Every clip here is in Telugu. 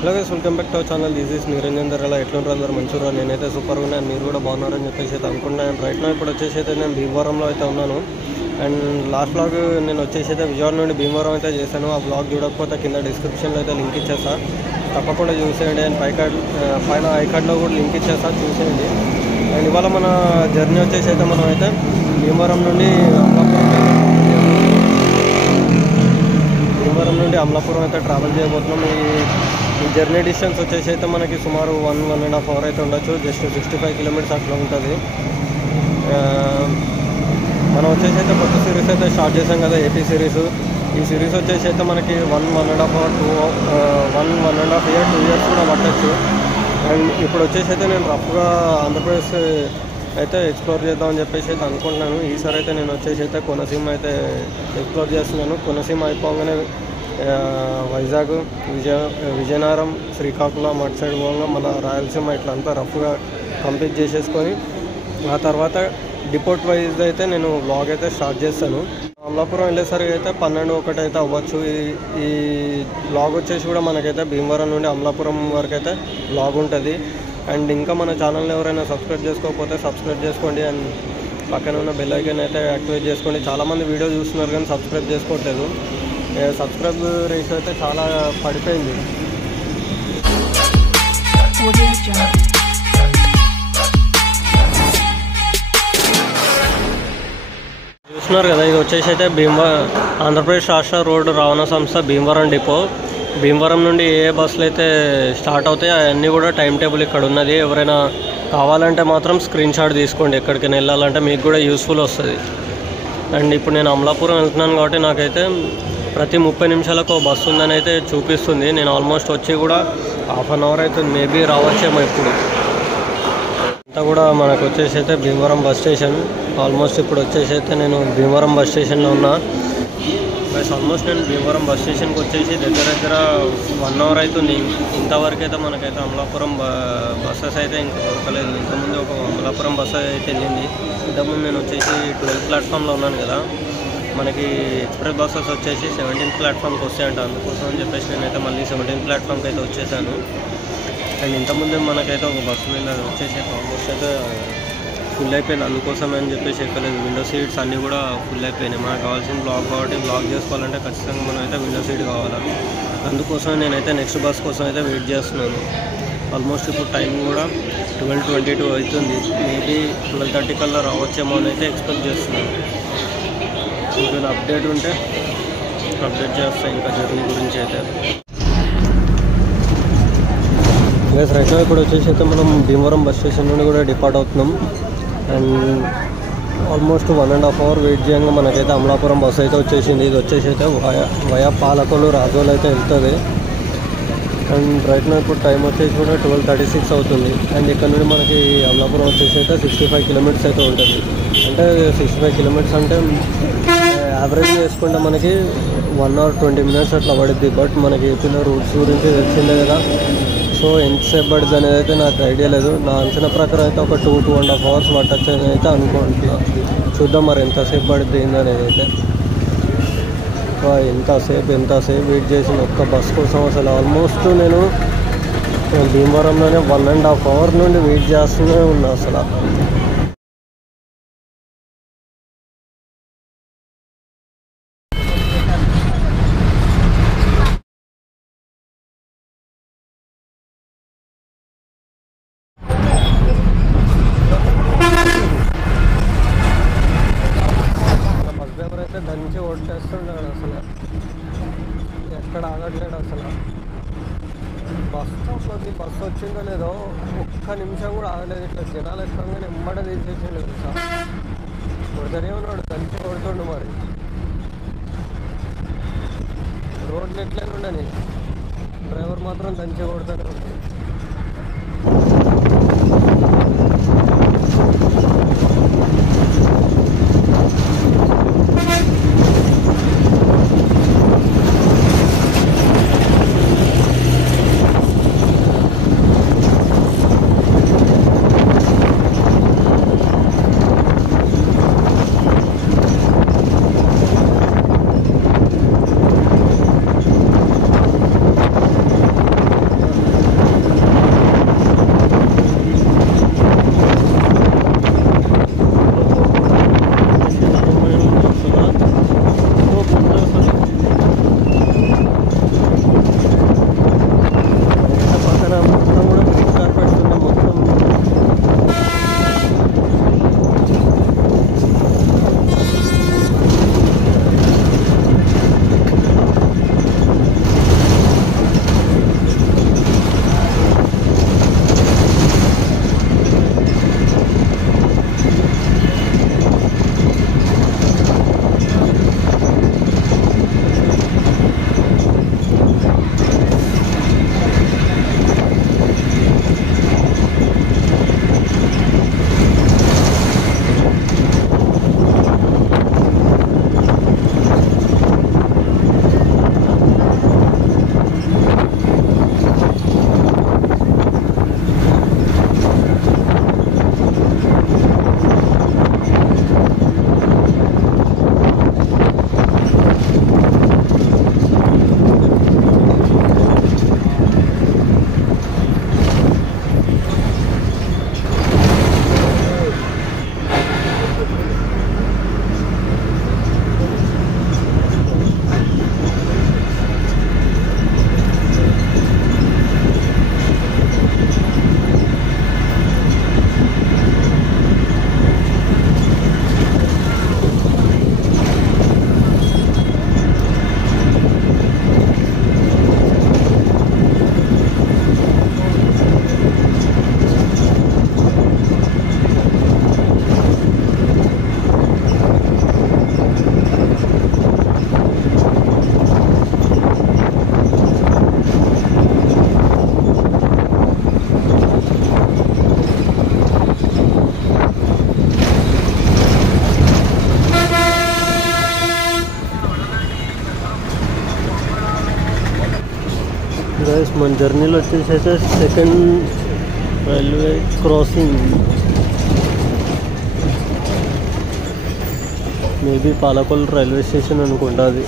Hello guys, welcome back to our channel. This is Niranjan ధర. ఎట్లుంటారు అందరూ? మంచిగా. నేనైతే సూపర్గా ఉన్నాను, మీరు కూడా బాగున్నారని చెప్పేసి అయితే అనుకుంటున్నాను. రైట్ నా ఇప్పుడు వచ్చేసి అయితే నేను భీమవరంలో అయితే ఉన్నాను. అండ్ లాస్ట్ బ్లాగ్ నేను వచ్చేసి అయితే విజయవాడ నుండి భీమవరం అయితే చేశాను. ఆ బ్లాగ్ చూడకపోతే కింద డిస్క్రిప్షన్లో అయితే లింక్ ఇచ్చేస్తా, తప్పకుండా చూసేయండి. అండ్ పైన ఐకార్డ్లో కూడా లింక్ ఇచ్చేస్తా, చూసేయండి. అండ్ ఇవాళ మన జర్నీ వచ్చేసి అయితే మనం అయితే భీమవరం నుండి అమలాపురం అయితే ట్రావెల్ చేయబోతున్నాం. ఈ జర్నీ డిస్టెన్స్ వచ్చేసి అయితే మనకి సుమారు 1.5 అవర్ అయితే ఉండొచ్చు. జస్ట్ 65 కిలోమీటర్స్ అట్లా ఉంటుంది. మనం వచ్చేసి అయితే కొత్త సిరీస్ అయితే స్టార్ట్ చేసాం కదా, ఏపీ సిరీస్. ఈ సిరీస్ వచ్చేసి అయితే మనకి 1.5 అవర్ 1.5 ఇయర్ 2 ఇయర్స్ కూడా పట్టచ్చు. అండ్ ఇప్పుడు వచ్చేసి అయితే నేను రఫ్గా ఆంధ్రప్రదేశ్ అయితే ఎక్స్ప్లోర్ చేద్దామని చెప్పేసి అయితే అనుకుంటున్నాను. ఈసారి అయితే నేను వచ్చేసి అయితే కోనసీమ అయితే ఎక్స్ప్లోర్ చేస్తున్నాను. కోనసీమ అయిపోగానే వైజాగ్, విజయనగరం, శ్రీకాకుళం అటు సైడ్ పోగా మన రాయలసీమ ఇట్లా అంతా రఫ్గా కంప్లీట్ చేసేసుకొని ఆ తర్వాత డిపోర్ట్ వైజ్ అయితే నేను వ్లాగ్ అయితే స్టార్ట్ చేస్తాను. అమలాపురం వెళ్ళేసరికి అయితే 12-1 అయితే అవ్వచ్చు. ఈ వ్లాగ్ వచ్చేసి కూడా మనకైతే భీమవరం నుండి అమలాపురం వరకు అయితే వ్లాగ్ ఉంటుంది. అండ్ ఇంకా మన ఛానల్ని ఎవరైనా సబ్స్క్రైబ్ చేసుకోకపోతే సబ్స్క్రైబ్ చేసుకోండి. అండ్ పక్కన ఉన్న బెల్ ఐకాన్ అయితే యాక్టివేట్ చేసుకోండి. చాలామంది వీడియో చూస్తున్నారు కానీ సబ్స్క్రైబ్ చేసుకోవట్లేదు. సబ్స్క్రైబ్ రేషియో అయితే చాలా పడిపోయింది. చూస్తున్నారు కదా, ఇది వచ్చేసి అయితే ఆంధ్రప్రదేశ్ రాష్ట్ర రోడ్డు రవాణా సంస్థ భీమవరం డిపో. భీమవరం నుండి ఏ బస్సులు అయితే స్టార్ట్ అవుతాయి అవన్నీ కూడా టైం టేబుల్ ఇక్కడ ఉన్నది. ఎవరైనా కావాలంటే మాత్రం స్క్రీన్ షాట్ తీసుకోండి, ఎక్కడికైనా వెళ్ళాలంటే మీకు కూడా యూస్ఫుల్ వస్తుంది. అండ్ ఇప్పుడు నేను అమలాపురం వెళ్తున్నాను కాబట్టి నాకైతే ప్రతి 30 నిమిషాలకు బస్సు ఉందని అయితే చూపిస్తుంది. నేను ఆల్మోస్ట్ వచ్చి కూడా ½ అన్ అవర్ అవుతుంది, మేబీ రావచ్చేమో. ఇప్పుడు అంతా కూడా మనకు వచ్చేసి అయితే భీమవరం బస్ స్టేషన్. ఆల్మోస్ట్ ఇప్పుడు వచ్చేసి అయితే నేను భీమవరం బస్ స్టేషన్లో ఉన్నా. బస్ ఆల్మోస్ట్ నేను భీమవరం బస్ స్టేషన్కి వచ్చేసి దగ్గర 1 అవర్ అవుతుంది. ఇంతవరకు అయితే మనకైతే అమలాపురం బస్సెస్ అయితే ఇంకా దొరకలేదు. ఇంతకుముందు ఒక అమలాపురం బస్సు అయితే వెళ్ళింది. ఇంతకుముందు నేను వచ్చేసి 12th ప్లాట్ఫామ్లో ఉన్నాను కదా, మనకి ఎక్స్ప్రెస్ బస్సెస్ వచ్చేసి 17th ప్లాట్ఫామ్కి వస్తాయంట. అందుకోసం అని చెప్పేసి నేనైతే మళ్ళీ 17th ప్లాట్ఫామ్కి అయితే వచ్చేసాను. అండ్ ఇంతకుముందు మనకైతే ఒక బస్సు మీద వచ్చేసి ఆల్మోస్ట్ అయితే ఫుల్ అయిపోయింది. అందుకోసం అని చెప్పేసి ఎక్కలేదు. విండో సీట్స్ అన్నీ కూడా ఫుల్ అయిపోయినాయి. మనకు కావాల్సిన బ్లాగ్ కాబట్టి బ్లాగ్ చేసుకోవాలంటే ఖచ్చితంగా మనం అయితే విండో సీట్ కావాలి. అందుకోసం నేనైతే నెక్స్ట్ బస్ కోసం అయితే వెయిట్ చేస్తున్నాను. ఆల్మోస్ట్ ఇప్పుడు టైం కూడా 12:22 అవుతుంది. మేబీ 12:30 కల్లా రావచ్చేమో అని అయితే ఎక్స్పెక్ట్ చేస్తున్నాను. ఇంకా అప్డేట్ ఉంటే అప్డేట్ చేస్తాను ఇంకా జర్నీ గురించి అయితే. ప్లస్ రైట్ నా ఇప్పుడు వచ్చేసి అయితే మనం భీమవరం బస్ స్టేషన్ నుండి కూడా డిపార్ట్ అవుతున్నాం. అండ్ ఆల్మోస్ట్ 1.5 అవర్ వెయిట్ చేయంగా మనకైతే అమలాపురం బస్సు అయితే వచ్చేసింది. ఇది వచ్చేసి అయితే వయా పాలకొల్లు రాజోలు అయితే వెళ్తుంది. అండ్ రైట్ నా ఇప్పుడు టైం వచ్చేసి కూడా 12:36 అవుతుంది. అండ్ ఇక్కడ నుండి మనకి అమలాపురం వచ్చేసి అయితే 65 కిలోమీటర్స్ అయితే ఉంటుంది. అంటే 65 కిలోమీటర్స్ అంటే యావరేజ్ చేసుకుంటే మనకి 1 అవర్ 20 మినిట్స్ అట్లా పడుద్ది. బట్ మనకి ఏపీలో రూట్స్ గురించి తెలిసిందే కదా, సో ఎంతసేపు పడుతుంది అనేది అయితే నాకు ఐడియా లేదు. నా అంచనా ప్రకారం అయితే ఒక 2-2.5 అవర్స్ పట్టచ్చు అని అయితే అనుకుంటున్నాను. చూద్దాం మరి ఎంతసేపు పడుతుంది ఏందనేది అయితే. ఎంతసేపు వెయిట్ చేసిన ఒక్క బస్ కోసం. అసలు ఆల్మోస్ట్ నేను భీమవరంలోనే 1.5 అవర్ నుండి వెయిట్ చేస్తూనే ఉన్నా. అసలు బస్ డ్రైవర్ అయితే దంచి ఓట్టేస్తున్నాడు. అసలు ఎక్కడ ఆగట్లేడు. అసలు బస్ స్టాప్లోకి బస్సు వచ్చిందో లేదో ఒక్క నిమిషం కూడా ఆగలేదు. ఇట్లా జనాలు ఎక్కగానే ఎమ్మడ తీసేసిండు. కొడతనే ఉన్నాడు, దంచి కొడుతుండు. మరి రోడ్లు ఎట్లనే ఉండని డ్రైవర్ మాత్రం దంచి కొడుతూనే ఉంటాడు. గైస్ మన జర్నీలో వచ్చేసి అయితే second railway crossing, maybe Palakol railway station అనుకుంటా అది.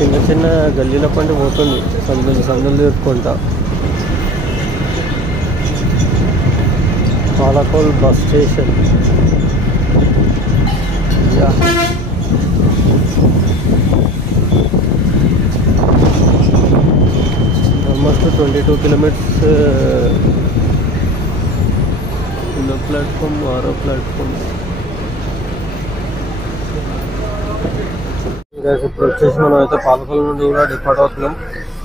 చిన్న చిన్న గల్లీల పండి పోతుంది, సందులు తిరుక్కుంటా. Palakol bus station. Almost 22 kilometres ఉన్న ప్లాట్ఫామ్, 6వ ప్లాట్ఫామ్. ఇప్పుడు వచ్చేసి మనం అయితే పాలకొల్ నుండి కూడా డిపార్ట్ అవుతున్నాం.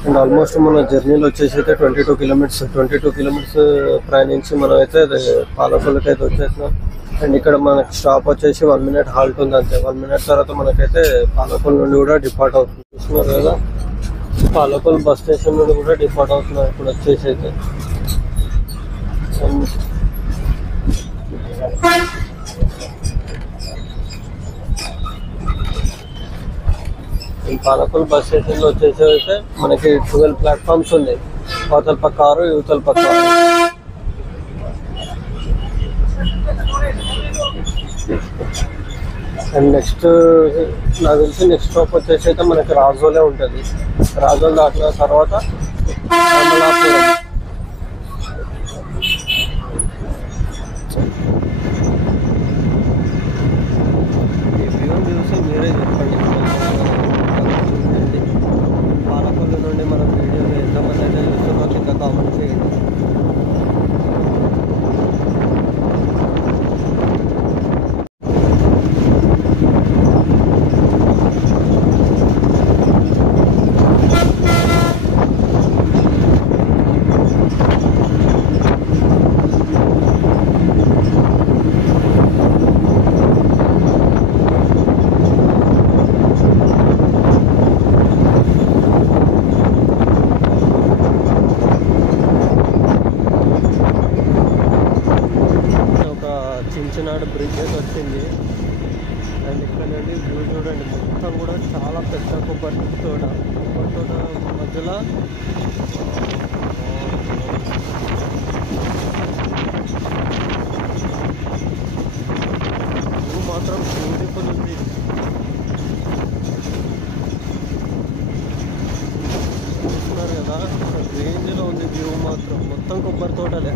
అండ్ ఆల్మోస్ట్ మన జర్నీలో వచ్చేసి అయితే 22 కిలోమీటర్స్ ప్రయాణించి మనం అయితే పాలకొల్కి అయితే వచ్చేసినాం. అండ్ ఇక్కడ మనకి స్టాప్ వచ్చేసి 1 minute హాల్ట్ ఉంది అంతే. 1 minute తర్వాత మనకైతే పాలకొల్ నుండి కూడా డిపార్ట్ అవుతుంది. చూస్తున్నారు కదా, పాలకొల్ బస్ స్టేషన్ నుండి కూడా డిపార్ట్ అవుతున్నాం ఇప్పుడు వచ్చేసి అయితే. ఈ పాలకొల్ బస్ స్టేషన్లో వచ్చేసి అయితే మనకి 12 ప్లాట్ఫామ్స్ ఉన్నాయి. అవతల పక్క 6, యువతల పక్క 6. అండ్ నెక్స్ట్ నాకు తెలిసి నెక్స్ట్ స్టాప్ వచ్చేసి అయితే మనకి రాజోలే ఉంటుంది. రాజోల్ దాటిన తర్వాత అమలాపురం. ఈ వ్యూ చూసి మీరే చెప్పండి. పాలకొల్లు నుండి మనం వీడియోలు ఎంతమంది అయితే చూస్తున్నా కింద కామెంట్ చేయండి. చించినాడు బ్రిడ్జ్ అయితే వచ్చింది. అండ్ ఇక్కడ నుండి వ్యూ చూడండి, మొత్తం కూడా చాలా పెద్ద కొబ్బరి తోట మధ్యలో వ్యూ మాత్రం బ్యూటిఫుల్ ఉంది. చూస్తున్నారు కదా, రేంజ్లో ఉంది వ్యూ మాత్రం. మొత్తం కొబ్బరి తోటలే.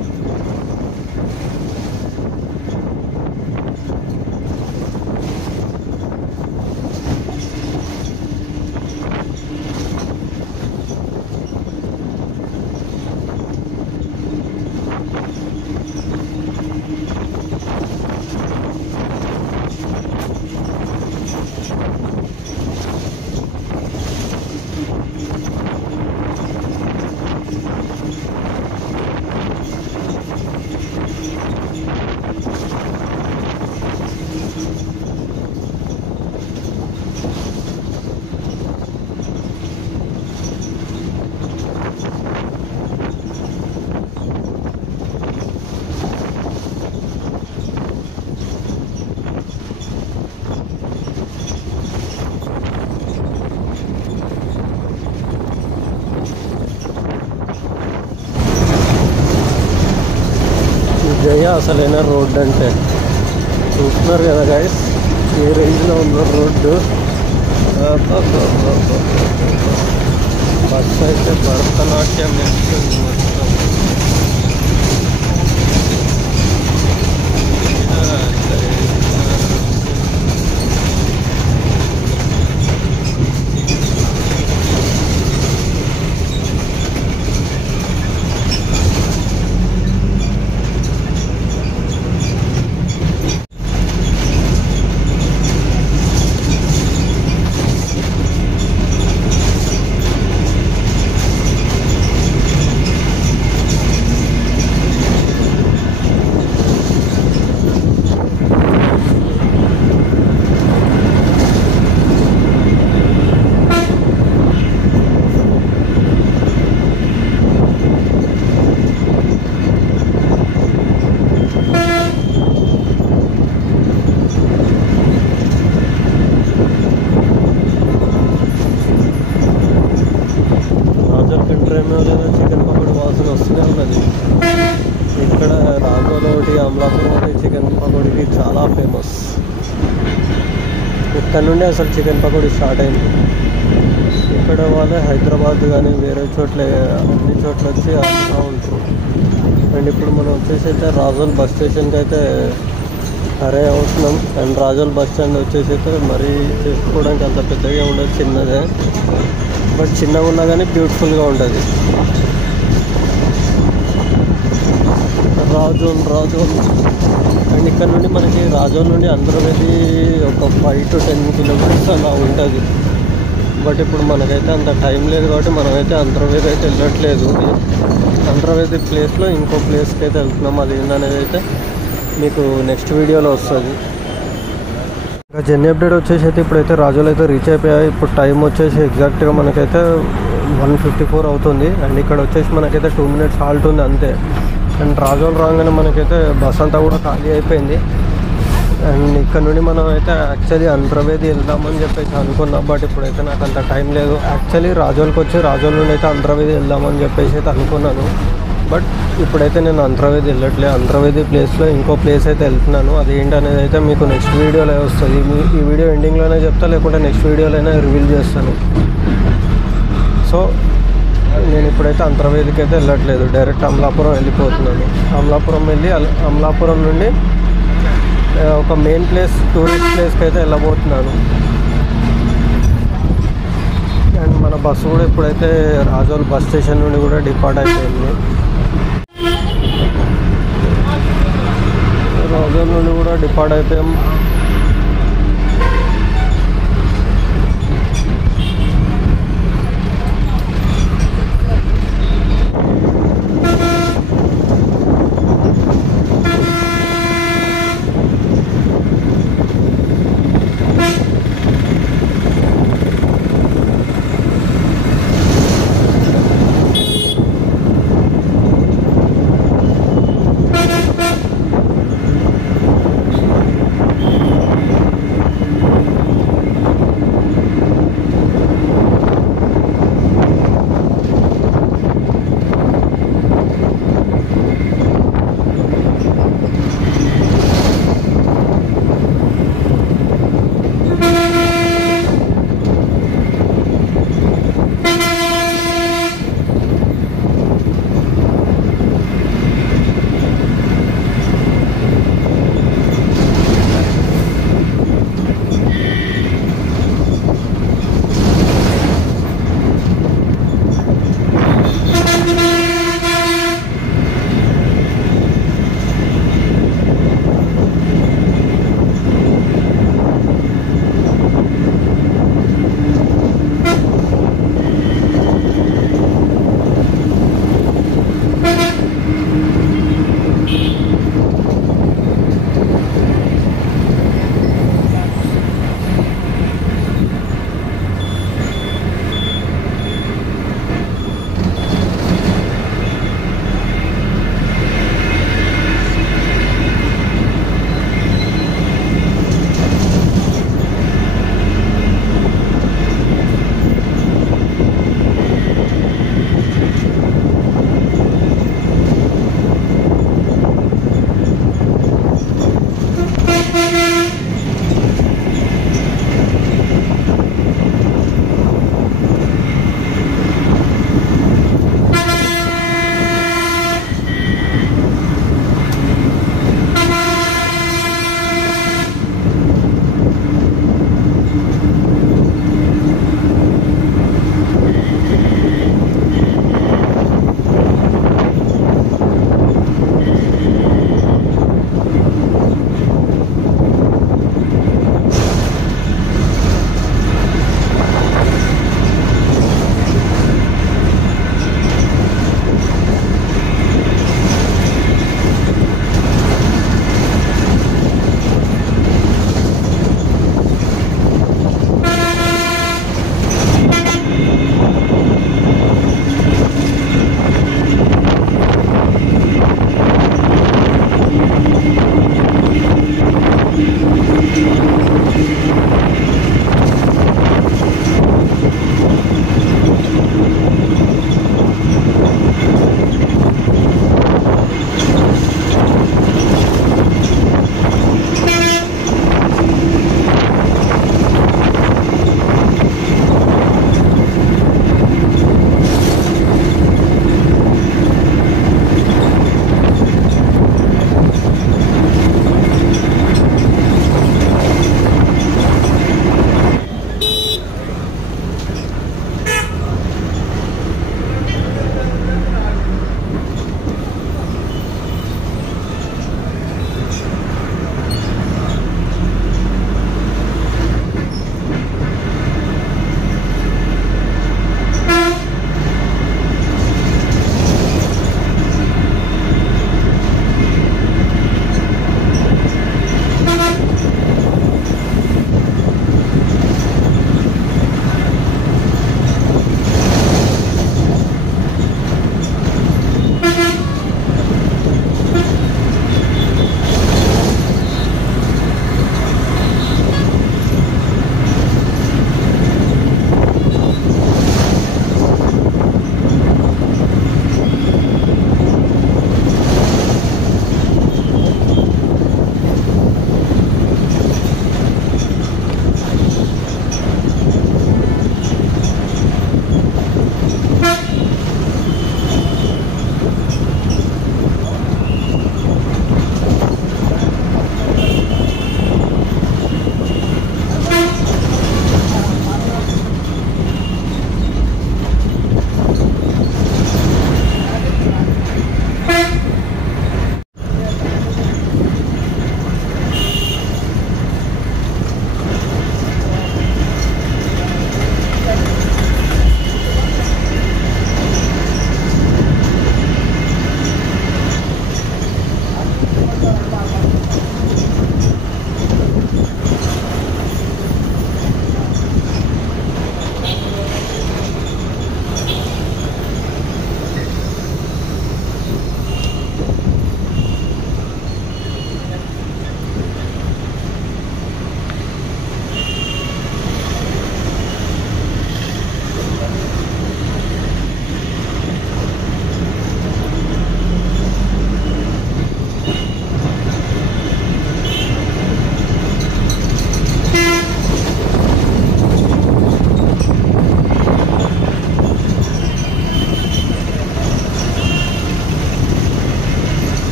జయ అసలైన రోడ్ అంటే చూస్తున్నారు కదా గైస్, ఏ రేంజ్లో ఉందో రోడ్డు. బస్సు అయితే భరతనాట్యం నేర్చుకుంది మొత్తం. చూస్తున్నా లేదా చికెన్ పకోడీ వాసన వస్తూనే ఉన్నది. ఇక్కడ రాజోలో ఒకటి, అమలాపురం ఒకటి చికెన్ పకోడీకి చాలా ఫేమస్. ఇక్కడ నుండి అసలు చికెన్ పకోడీ స్టార్ట్ అయింది. ఇక్కడ వాళ్ళే హైదరాబాద్ కానీ వేరే చోట్ల అన్ని చోట్ల వచ్చి అమ్ముతూ ఉంటారు. అండ్ ఇప్పుడు మనం వచ్చేసి అయితే రాజోల్ బస్ స్టేషన్కి అయితే అరే అవుతున్నాం. అండ్ రాజోల్ బస్ స్టాండ్ వచ్చేసి అయితే మరీ చేసుకోవడానికి అంత పెద్దగా ఉండదు, చిన్నదే. బట్ చిన్నగా ఉన్నా కానీ బ్యూటిఫుల్గా ఉంటుంది. రాజోల్ అండ్ ఇక్కడ నుండి మనకి రాజోల్ నుండి అంతర్వేది ఒక 5 to 10 కిలోమీటర్స్ అలా ఉంటుంది. బట్ ఇప్పుడు మనకైతే అంత టైం లేదు కాబట్టి మనమైతే అంతర్వేది అయితే వెళ్ళట్లేదు. అంతర్వేది ప్లేస్లో ఇంకో ప్లేస్కి అయితే వెళ్తున్నాం. అది ఏందనేది అయితే మీకు నెక్స్ట్ వీడియోలో వస్తుంది. ఇంకా జర్నీ అప్డేట్ వచ్చేసి అయితే ఇప్పుడైతే రాజోల్ అయితే రీచ్ అయిపోయాయి. ఇప్పుడు టైం వచ్చేసి ఎగ్జాక్ట్గా మనకైతే 1:54 అవుతుంది. అండ్ ఇక్కడ వచ్చేసి మనకైతే 2 minutes హాల్ట్ ఉంది అంతే. అండ్ రాజోల్ రాగానే మనకైతే బస్ అంతా కూడా ఖాళీ అయిపోయింది. అండ్ ఇక్కడ నుండి మనం అయితే యాక్చువల్లీ అంతర్వేది వెళ్దామని చెప్పేసి అనుకున్నాం. బట్ ఇప్పుడైతే నాకు అంత టైం లేదు. యాక్చువల్లీ రాజోల్కి వచ్చి రాజోల్ నుండి అయితే అంతర్వేది వెళ్దామని చెప్పేసి అయితే అనుకున్నాను. బట్ ఇప్పుడైతే నేను అంతర్వేది వెళ్ళట్లేదు. అంతర్వేది ప్లేస్లో ఇంకో ప్లేస్ అయితే వెళ్తున్నాను. అది ఏంటనేది అయితే మీకు నెక్స్ట్ వీడియోలో వస్తుంది. ఈ వీడియో ఎండింగ్లోనే చెప్తా, లేకుంటే నెక్స్ట్ వీడియోలోనే రివీల్ చేస్తాను. సో నేను ఇప్పుడైతే అంతర్వేదికి అయితే వెళ్ళట్లేదు, డైరెక్ట్ అమలాపురం వెళ్ళిపోతున్నాను. అమలాపురం వెళ్ళి అమలాపురం నుండి ఒక మెయిన్ ప్లేస్, టూరిస్ట్ ప్లేస్కి అయితే వెళ్ళబోతున్నాను. అండ్ మన బస్సు కూడా ఇప్పుడైతే రాజోల్ బస్ స్టేషన్ నుండి కూడా డిపార్ట్ అయిపోయింది. రాజోల్ నుండి కూడా డిపార్ట్ అయిపోయాం.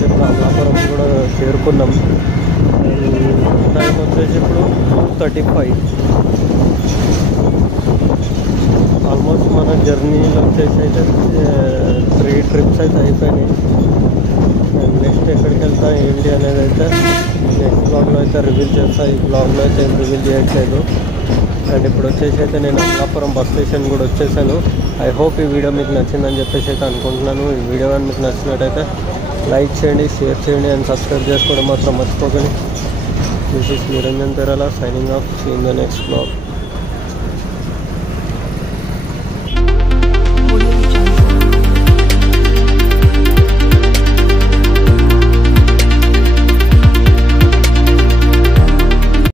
వచ్చేసి ఇప్పుడు అమలాపురం కూడా చేరుకున్నాం. టైం వచ్చేసి ఇప్పుడు 2:35. ఆల్మోస్ట్ మన జర్నీలో వచ్చేసి అయితే 3 ట్రిప్స్ అయితే అయిపోయినాయి. నెక్స్ట్ ఎక్కడికి వెళ్తా ఏంటి అనేది అయితే నెక్స్ట్ బ్లాగ్లో అయితే రివీల్ చేస్తా. ఈ బ్లాగ్లో అయితే ఏం రివీల్ చేయట్లేదు. అండ్ ఇప్పుడు వచ్చేసి అయితే నేను అమలాపురం బస్ స్టేషన్ కూడా వచ్చేసాను. ఐ హోప్ ఈ వీడియో మీకు నచ్చిందని చెప్పేసి అయితే అనుకుంటున్నాను. ఈ వీడియో కానీ మీకు నచ్చినట్టయితే లైక్ చేయండి, షేర్ చేయండి అండ్ సబ్స్క్రైబ్ చేసుకోవడం మాత్రం మర్చిపోకండి. This is Niranjan Terala signing off. See in the next blog.